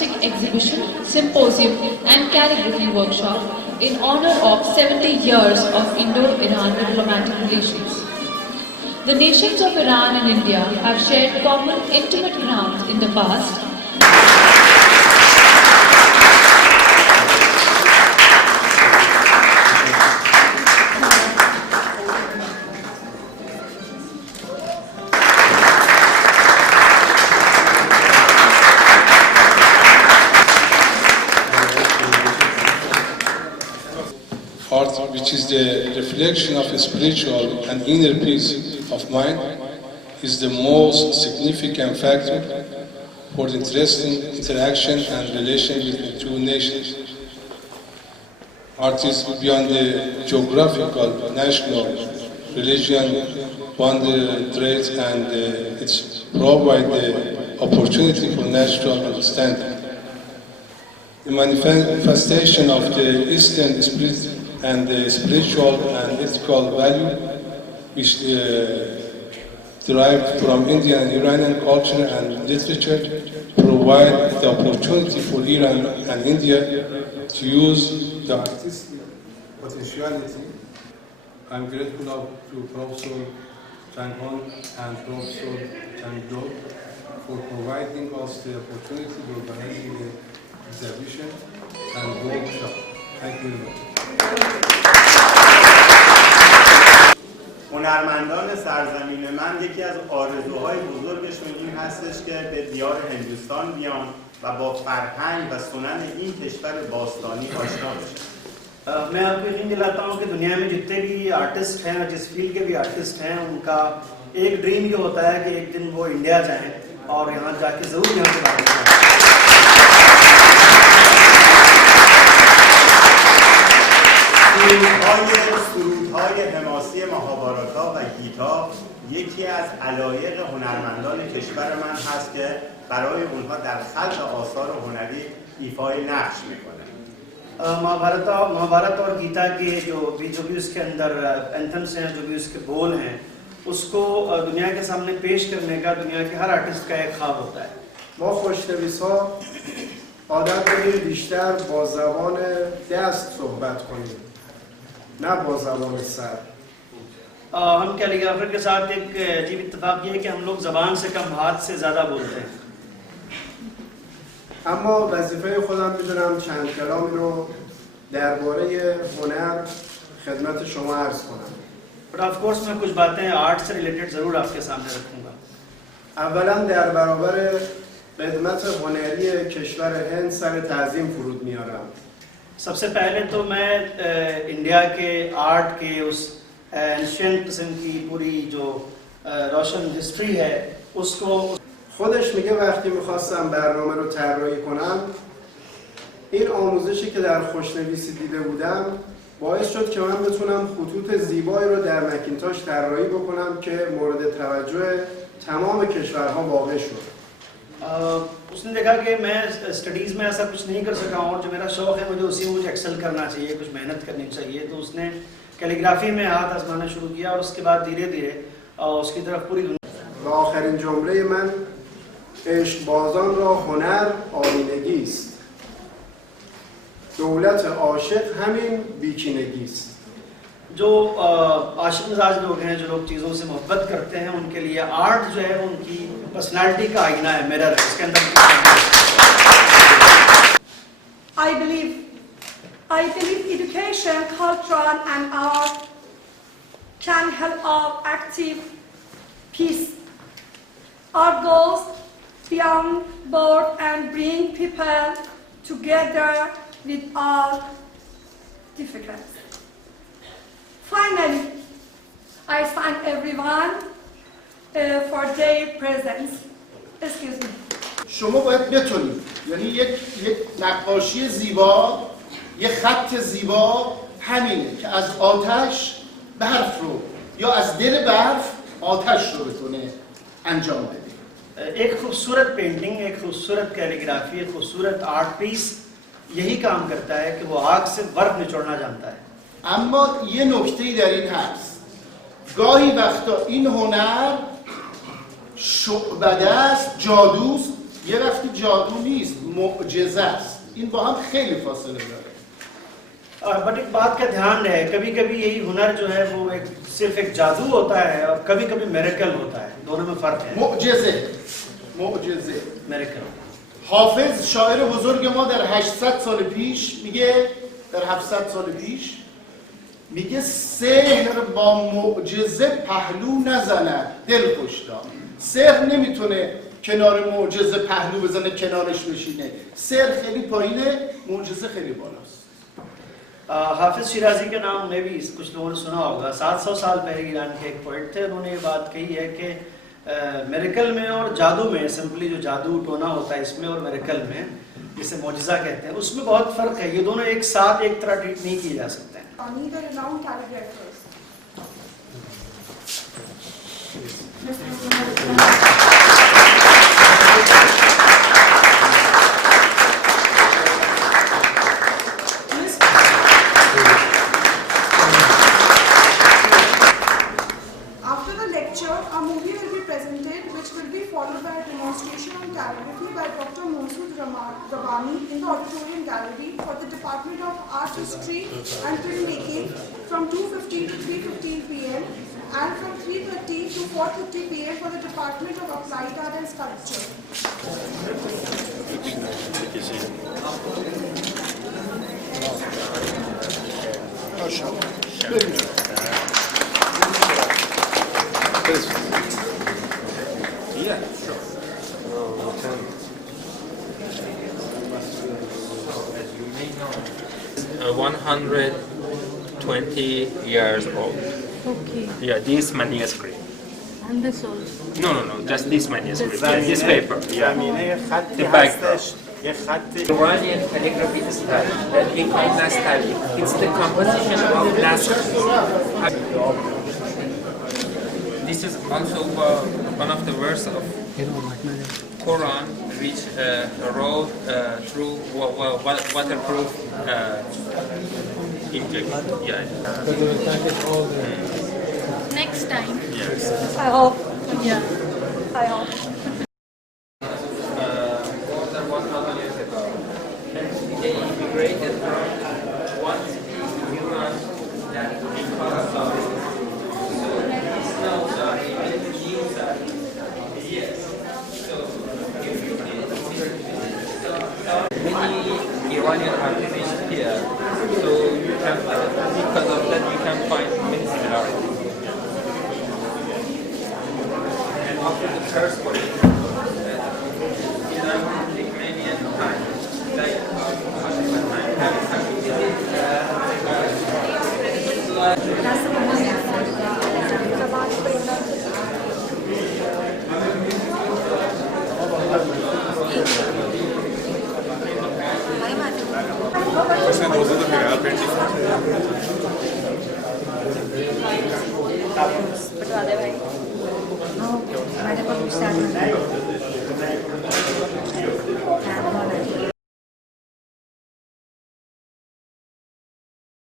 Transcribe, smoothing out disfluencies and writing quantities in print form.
artistic exhibition, symposium and calligraphy workshop in honor of 70 years of Indo-Iran diplomatic relations. The nations of Iran and India have shared common intimate grounds in the past. Art, which is the reflection of a spiritual and inner peace of mind, is the most significant factor for the interesting interaction and relation between two nations. Art is beyond the geographical, national, religion, boundary traits, and it provides the opportunity for natural understanding. The manifestation of the Eastern spirit and the spiritual and ethical value which derived from Indian and Iranian culture and literature provide the opportunity for Iran and India to use the artistic potentiality. I'm grateful to Professor Changhan and Professor Changdol for providing us the opportunity to organize the exhibition and workshop. Thank you very much. هنرمندان سرزمین من یکی از آرزوهای بزرگشون این هستش که به دیار هندوستان بیان و با فرهنگ و سنن این کشور باستانی آشنا بشن. मैं आपको यकीन दिलाता हूँ कि दुनिया में जितने भी आर्टिस्ट हैं, जिस फील्ड के भी आर्टिस्ट हैं, उनका एक ड्रीम ये होता है कि एक दिन वो इंडिया जाएं और यहाँ जाके ज़रूर यहाँ के बारे में जाएं। سرودهای حماسی مهاباراتا و گیتا یکی از علایق هنرمندان کشور من هست که برای اونها در خلق آثار هنری ایفای نقش میکنه. महाभारत और गीता के जो भी उसके अंदर एंथम्स हैं, जो भी उसके बोल हैं, उसको दुनिया के सामने पेश करने का दुनिया के हर आर्टिस्ट का एक ख्वाब होता है. ما خوشنویس‌ها عادت داریم بیشتر با زبان دست صحبت کنیم، نه با زبان سر. हम कैलीग्राफर के साथ एक अजीब इत्तेफाक ये है कि हम लोग ज़बान से कम हाथ से ज़्यादा बोलते हैं. اما وظیفه خودم می‌دونم چند کلامی رو درباره هنر خدمت شما عرض کنم. But of course मैं कुछ बातें आर्ट से रिलेटेड ज़रूर आपके सामने रखूँगा. اولا در برابر خدمت هنری کشور هند سر تعظیم فرود میارم. सबसे पहले तो मैं इंडिया के आर्ट के उस एंशिएंट किस्म की पूरी जो रोशन हिस्ट्री है उसको خودش میگه وقتی میخواستم برنامه رو طراحی کنم این آموزشی که در خوشنویسی دیده بودم باعث شد که من بتونم خطوط زیبایی رو در مکینتاش طراحی بکنم که مورد توجه تمام کشورها واقع شد. उसने देखा कि मैं स्टडीज़ में ऐसा कुछ नहीं कर सका और जो मेरा शौक़ है मुझे एक्सेल करना चाहिए, कुछ मेहनत करनी चाहिए, तो उसने कैलीग्राफी में हाथ आजमाना शुरू किया और उसके बाद धीरे धीरे उसकी तरफ पूरी و آخرین جمله من عشقبازان را هنر آیینگی است. دولت عاشق همین بیچینگی است. जो आशिक मिजाज लोग हैं, जो लोग चीज़ों से मोहब्बत करते हैं, उनके लिए आर्ट जो है उनकी पर्सनालिटी का आईना है, मिरर है. इसके अंदर I believe education, culture and art can help our active peace. Our goals beyond board and bring people together with all difficulties. Finally, I thank everyone for their presence. Excuse me. شما باید بتونید، یعنی یک نقاشی زیبا، یک خط زیبا همینه که از آتش برف رو یا از دل برف آتش رو بتونه انجام بده. एक खूबसूरत painting, एक खूबसूरत calligraphy, एक खूबसूरत art piece यही काम करता है कि वो आग से बर्फ निचोड़ना जानता है. اما یه نکته‌ای در این هست، گاهی وقتا این هنر شعبده است، جادوست یه وقتی جادو نیست معجزه است. این با هم خیلی فاصله داره. बट एक बात का ध्यान है, कभी कभी यही हुनर जो है वो एक सिर्फ एक जादू होता है और कभी कभी मेरेकल होता है. दोनों में फर्क है. معجزه मेरेकल. حافظ شاعر بزرگ ما در 800 سال پیش میگه، در 700 سال پیش میگه سحر با معجزه پهلو نزند دل خوشدار. سحر نمیتونه کنار معجزه پهلو بزنه کنارش بشینه. سحر خیلی پایینه، معجزه خیلی بالاست. हाफिज शिराजी के नाम में भी कुछ लोगों ने सुना होगा. 700 साल पहले ईरान के एक पोइट थे, उन्होंने ये बात कही है कि मेरेकल में और जादू में, सिंपली जो जादू टोना होता है इसमें और मेरेकल में, जिसे मौजज़ा कहते हैं, उसमें बहुत फ़र्क है. ये दोनों एक साथ एक तरह ट्रीट नहीं किए जा सकते हैं. The renowned calligraphers. After the lecture, a movie will be presented which will be followed by a demonstration on calligraphy by Dr. Monsood Rabani in the Auditorium Gallery for the Department of Art History and Printmaking from 2:15 to 3:15 p.m. and from 3:30 to 4:30 p.m. for the Department of Applied Art and Sculpture. Yeah, sure. 120 years old. Okay. Yeah, this manuscript. And this also. No, just this manuscript. Yeah, this paper. Yeah. زمینه خطی The background. هستش، یه خطی Iranian calligraphy style that we call Nastali. It's the composition of Nasr. This is also one of the verses of Quran which wrote through waterproof ink. Yeah. Next time. Yes. I hope. Yeah. I hope. More than 1,000 years ago, they immigrated from one city to Iran that because of snow yes. So many Iranian artists here. So you can, because of that, you can find many similarities. And after the first one, भाई